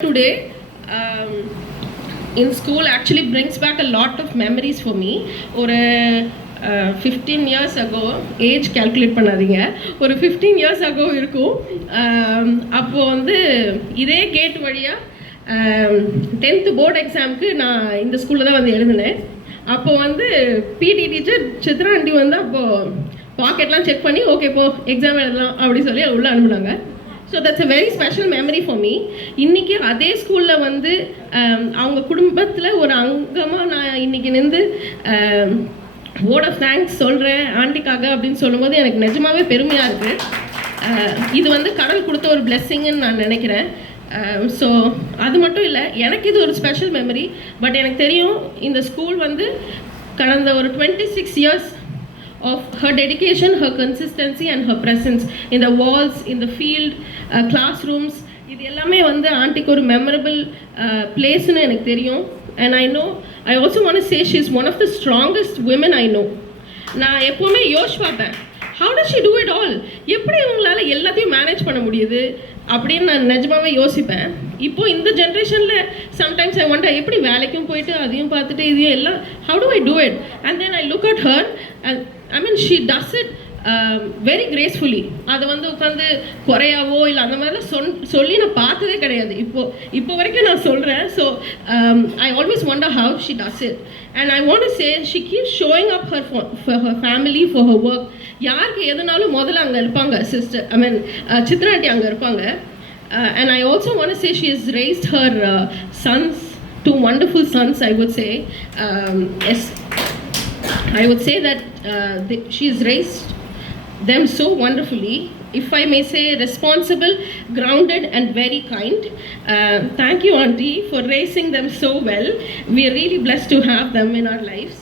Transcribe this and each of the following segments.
Today in school actually brings back a lot of memories for me. Or 15 years ago, age calculate பண்ணாதீங்க, ஒரு 15 years ago இருக்கும். அப்போ வந்து இதே gate வழியாக 10th போர்டு எக்ஸாமுக்கு நான் இந்த ஸ்கூலில் தான் வந்து எழுதினேன். அப்போ வந்து பிடி டீச்சர் சித்ரா ஆண்டி வந்து அப்போது பாக்கெட்லாம் செக் பண்ணி ஓகே போ எக்ஸாம் எழுதலாம் அப்படி சொல்லி உள்ளே அனுப்புனாங்க. So that's a very special memory for me. இன்றைக்கி அதே ஸ்கூலில் வந்து அவங்க குடும்பத்தில் ஒரு அங்கமாக நான் இன்றைக்கி நின்று வேர்ட் ஆஃப் தேங்க்ஸ் சொல்கிறேன் ஆண்டிக்காக அப்படின்னு சொல்லும்போது எனக்கு நிஜமாகவே பெருமையாக இருக்குது. இது வந்து கடவுள் கொடுத்த ஒரு பிளெஸ்ஸிங்குன்னு நான் நினைக்கிறேன். ஸோ அது மட்டும் இல்லை, எனக்கு இது ஒரு ஸ்பெஷல் மெமரி. பட் எனக்கு தெரியும் இந்த ஸ்கூல் வந்து கடந்த ஒரு 26 years of her dedication, her consistency and her presence in the walls, in the field, classrooms, இது எல்லாமே வந்து ஆண்டிக்கு ஒரு மெமரபிள் பிளேஸ்னு எனக்கு தெரியும். and I also want to say she is one of the strongest women I know. நான் எப்போவுமே யோசிச்சு பார்ப்பேன், how does she do it all? எப்படி இவங்களால எல்லாத்தையும் மேனேஜ் பண்ண முடியுது அப்படின்னு நான் நிஜமாவே யோசிப்பேன். இப்போது இந்த ஜென்ரேஷனில் சம்டைம்ஸ் ஐ வாண்ட் எப்படி வேலைக்கும் போயிட்டு அதையும் பார்த்துட்டு இதையும் எல்லாம் how do I do it? And then I look at her and I mean she does it very gracefully. அதை வந்து உட்காந்து குறையாவோ இல்லை அந்த மாதிரிலாம் சொல்லி நான் பார்த்ததே கிடையாது. இப்போ வரைக்கும் நான் சொல்கிறேன். So I always wonder how she does it. And I want to say she keeps showing up for her family, for her work. யாருக்கு எதுனாலும் முதல்ல அங்கே இருப்பாங்க சிஸ்டர், ஐ மீன் சித்ரா ஆண்டி அங்கே இருப்பாங்க. And I also want to say she has raised her sons, 2 wonderful sons, I would say. Yes, I would say that she has raised them so wonderfully, if I may say responsible, grounded and very kind. Thank you auntie for raising them so well. We are really blessed to have them in our lives.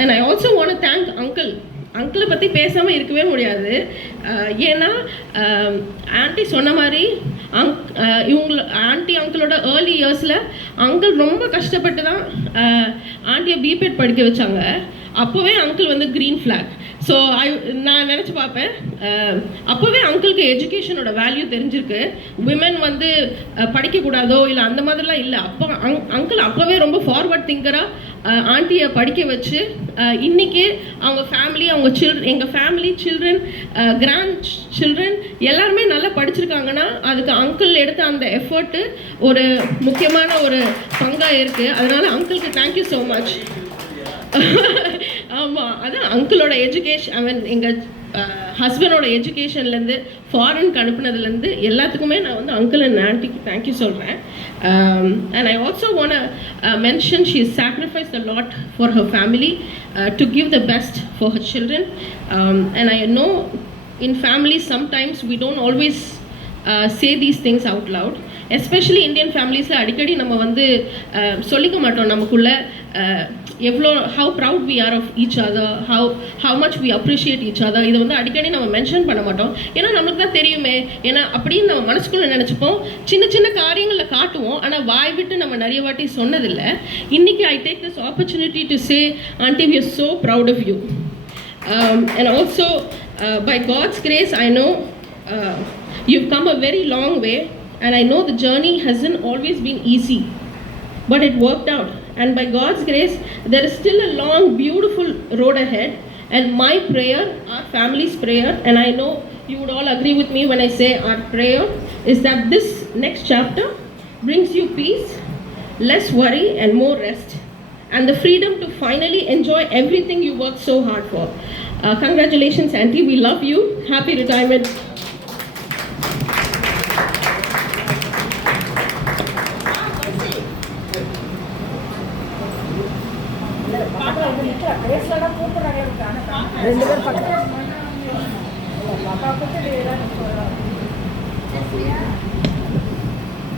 And I also want to thank uncle. அங்கிளை பற்றி பேசாமல் இருக்கவே முடியாது. ஏன்னா aunty சொன்ன மாதிரி aunty அங்கிளோட early இயர்ஸில் uncle ரொம்ப கஷ்டப்பட்டு தான் ஆண்டியை பிபெட் படிக்க வச்சாங்க. அப்போவே அங்கிள் வந்து க்ரீன் ஃப்ளாக். ஸோ நான் நினச்சி பார்ப்பேன், அப்போவே அங்கிளுக்கு எஜுகேஷனோட வேல்யூ தெரிஞ்சிருக்கு. விமன் வந்து படிக்கக்கூடாதோ இல்லை அந்த மாதிரிலாம் இல்லை. அப்போ அங்கிள் அப்போவே ரொம்ப ஃபார்வர்ட் திங்கராக ஆண்டியை படிக்க வச்சு இன்றைக்கி அவங்க ஃபேமிலி, அவங்க எங்கள் ஃபேமிலி சில்ட்ரன், கிராண்ட் சில்ட்ரன் எல்லாருமே நல்லா படிச்சிருக்காங்கன்னா அதுக்கு அங்கிள் எடுத்த அந்த எஃபர்ட்டு ஒரு முக்கியமான ஒரு பங்காக இருக்குது. அதனால் அங்கிளுக்கு தேங்க்யூ ஸோ மச். ஆமாம், அதான் அங்கிளோட எஜுகேஷன், ஐ மீன் எங்கள் ஹஸ்பண்டோட எஜுகேஷன்லேருந்து ஃபாரினுக்கு அனுப்புனதுலேருந்து எல்லாத்துக்குமே நான் வந்து அங்கிள் அண்ட் ஆண்டிக்கு தேங்க்யூ சொல்கிறேன். And I also want to mention she has sacrificed a lot for her family to give the best for her children. And I know in families sometimes we don't always say these things out loud. Especially Indian ஃபேமிலிஸில் அடிக்கடி நம்ம வந்து சொல்லிக்க மாட்டோம் நமக்குள்ளே எவ்வளோ how proud we are of each other, how much we appreciate each other. இதை வந்து அடிக்கடி நம்ம மென்ஷன் பண்ண மாட்டோம். ஏன்னா நம்மளுக்கு தான் தெரியுமே, ஏன்னா அப்படின்னு நம்ம மனசுக்குள்ளே நினச்சிப்போம். சின்ன சின்ன காரியங்களில் காட்டுவோம், ஆனால் வாய் விட்டு நம்ம நிறைய வாட்டி சொன்னதில்லை. இன்றைக்கி I take this opportunity to say aunty we are so proud of you. And also by God's grace I know you've come a very long way. And I know the journey hasn't always been easy, but it worked out. And by God's grace, there is still a long, beautiful road ahead. And my prayer, our family's prayer, and I know you would all agree with me when I say our prayer, is that this next chapter brings you peace, less worry, and more rest, and the freedom to finally enjoy everything you worked so hard for. Congratulations, Auntie. We love you. Happy retirement.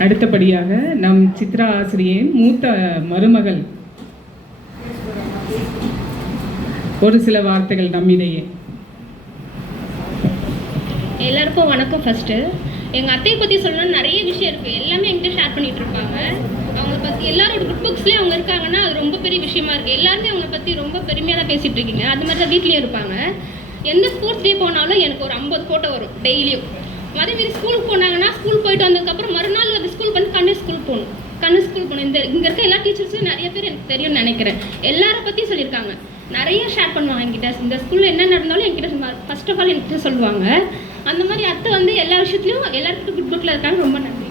அடுத்தபடியாக நம் சித்ரா ஆசிரியரின் மூத்த மருமகள் ஒரு சில வார்த்தைகள் நம்மிடையே. எல்லாருக்கும் வணக்கம். ஃபஸ்ட்டு எங்கள் அத்தையை பற்றி சொல்லணும்னு நிறைய விஷயம் இருக்குது, எல்லாமே என்கிட்ட ஷேர் பண்ணிகிட்டு இருப்பாங்க. அவங்கள பற்றி எல்லாரோட குட் புக்ஸ்லேயும் அவங்க இருக்காங்கன்னா அது ரொம்ப பெரிய விஷயமா இருக்குது. எல்லாருமே அவங்கள பற்றி ரொம்ப பெருமையாக தான் பேசிகிட்டு இருக்கீங்க. அது மாதிரி தான் வீட்லேயும் இருப்பாங்க. எந்த ஸ்போர்ட்ஸ் டே போனாலும் எனக்கு ஒரு 50 ஃபோட்டோ வரும் டெய்லியும். அதே மாரி ஸ்கூலுக்கு போனாங்கன்னா ஸ்கூல் போயிட்டு வந்ததுக்கப்புறம் மறுநாள் அது ஸ்கூல் பண்ணி கண்ணு ஸ்கூல் போகணும். இங்கே இருக்க எல்லா டீச்சர்ஸும் நிறைய பேர் எனக்கு தெரியும்னு நினைக்கிறேன். எல்லாரை பற்றியும் சொல்லியிருக்காங்க, நிறைய ஷேர் பண்ணுவாங்க என்கிட்ட. இந்த ஸ்கூலில் என்ன நடந்தாலும் என்கிட்ட ஃபர்ஸ்ட் ஆஃப் ஆல் என்கிட்ட சொல்லுவாங்க. அந்த மாதிரி அத்தை வந்து எல்லா விஷயத்துலையும் எல்லாருக்கிட்ட குட் புக்கில் இருக்காங்க. ரொம்ப நன்றி.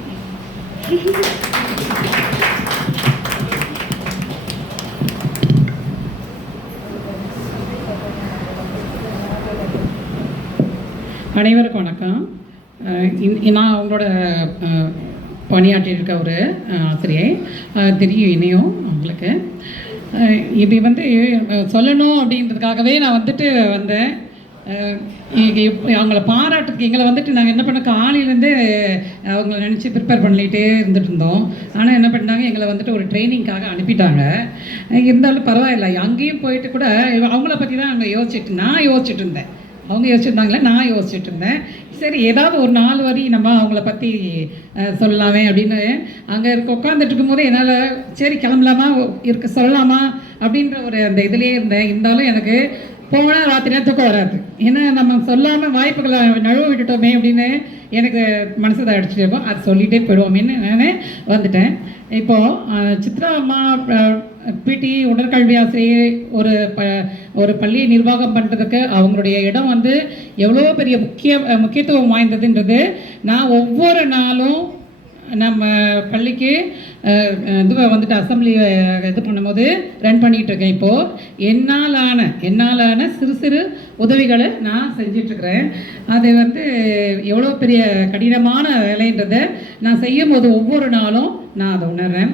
அனைவருக்கும் வணக்கம். நான் அவங்களோட பணியாற்றியிருக்க ஒரு ஆசிரியை, தெரியும் இனியும் அவங்களுக்கு. இப்படி வந்து சொல்லணும் அப்படின்றதுக்காகவே நான் வந்துட்டு வந்தேன். அவங்கள பாராட்டுறதுக்கு எங்களை வந்துட்டு நாங்கள் என்ன பண்ண காலையிலேருந்து அவங்கள நினச்சி ப்ரிப்பேர் பண்ணிகிட்டே இருந்துட்டு இருந்தோம். ஆனால் என்ன பண்ணாங்க, எங்களை வந்துட்டு ஒரு ட்ரைனிங்காக அனுப்பிட்டாங்க. இருந்தாலும் பரவாயில்ல, அங்கேயும் போயிட்டு கூட அவங்கள பற்றி தான் அங்கே நான் யோசிச்சுட்டு இருந்தேன். அவங்க யோசிச்சுருந்தாங்களே, நான் யோசிச்சுட்டு இருந்தேன். சரி, ஏதாவது ஒரு 4 வரி நம்ம அவங்கள பற்றி சொல்லலாமே அப்படின்னு அங்கே உட்காந்துட்டு இருக்கும்போது என்னால் சரி கிளம்பலாமா சொல்லலாமா அப்படின்ற ஒரு அந்த இதுலேயே இருந்தேன். இருந்தாலும் எனக்கு போனால் ராத்திரி தூக்கம் வராது. ஏன்னா நம்ம சொல்லாமல் வாய்ப்புகளை நழுவ விட்டுட்டோமே அப்படின்னு எனக்கு மனசு தான் அடிச்சுட்டு இருக்கும். அது சொல்லிகிட்டே போயிடுவோமேன்னு நான் வந்துட்டேன். இப்போது சித்ரா அம்மா பிடி உடற்கல்வி ஆசிரியர் ஒரு பள்ளியை நிர்வாகம் பண்ணுறதுக்கு அவங்களுடைய இடம் வந்து எவ்வளோ பெரிய முக்கியத்துவம் வாய்ந்ததுன்றது நான் ஒவ்வொரு நாளும் நம்ம பள்ளிக்கு இதுவை வந்துட்டு அசம்பிளி இது பண்ணும்போது ரன் பண்ணிகிட்ருக்கேன். இப்போது என்னாலான சிறு உதவிகளை நான் செஞ்சிட்ருக்கிறேன். அது வந்து எவ்வளோ பெரிய கடினமான வேலைன்றதை நான் செய்யும் போது ஒவ்வொரு நாளும் நான் அதை உணர்றேன்.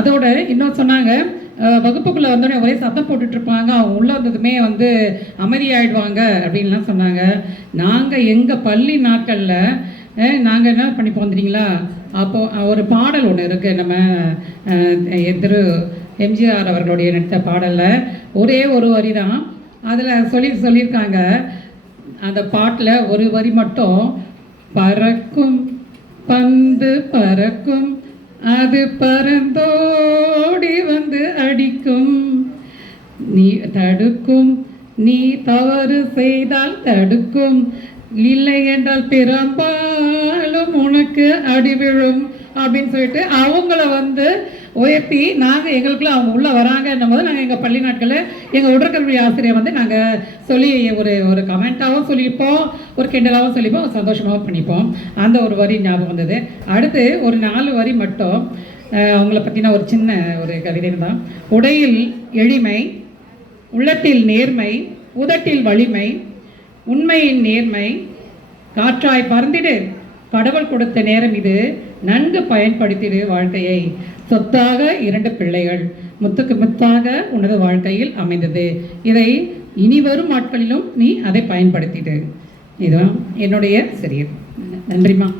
அதோட இன்னும் சொன்னாங்க, வகுப்புக்குள்ளே வந்தோடனே ஒரே சத்தம் போட்டுட்ருப்பாங்க, அவங்க உள்ளே வந்ததுமே வந்து அமைதியாகிடுவாங்க அப்படின்லாம் சொன்னாங்க. நாங்கள் எங்கள் பள்ளி நாட்களில் நாங்கள் என்ன பண்ணிப்போம் தெரியுங்களா, அப்போது ஒரு பாடல் ஒன்று இருக்குது. நம்ம திரு எம்ஜிஆர் அவர்களுடைய நடித்த பாடலில் ஒரே ஒரு வரி தான் அதில் சொல்லியிருக்காங்க. அந்த பாட்டில் ஒரு வரி மட்டும், பறக்கும் பந்து பறக்கும், அது பறந்தோடி வந்து அடிக்கும், நீ தடுக்கும், நீ தவறு செய்தால் தடுக்கும், இல்லை என்றால் பெரும்பாலும் உனக்கு அடி விழும் அப்படின்னு சொல்லிட்டு அவங்கள வந்து உயர்த்தி நாங்கள் எங்களுக்குள்ள அவங்க உள்ளே வராங்கன்னும் போது நாங்கள் எங்கள் பள்ளி நாட்களில் எங்கள் உடற்கல்வி ஆசிரியர் வந்து நாங்கள் சொல்லி ஒரு கமெண்ட்டாகவும் சொல்லியிருப்போம், ஒரு கிண்டலாகவும் சொல்லிப்போம், சந்தோஷமாகவும் பண்ணிப்போம். அந்த ஒரு வரி ஞாபகம் வந்தது. அடுத்து ஒரு 4 வரி மட்டும் அவங்கள பற்றின ஒரு சின்ன ஒரு கவிதை தான். உடையில் எளிமை, உள்ளத்தில் நேர்மை, உதட்டில் வலிமை, உண்மையின் நேர்மை, காற்றாய் பறந்திடு, கடவுள் கொடுத்த நேரம் இது, நன்கு பயன்படுத்திடு வாழ்க்கையை, சொத்தாக 2 பிள்ளைகள், முத்துக்கு முத்தாக உனது வாழ்க்கையில் அமைந்தது, இதை இனி வரும் நாட்களிலும் நீ அதை பயன்படுத்திடு. இதுதான் என்னுடைய சரி. நன்றிம்மா.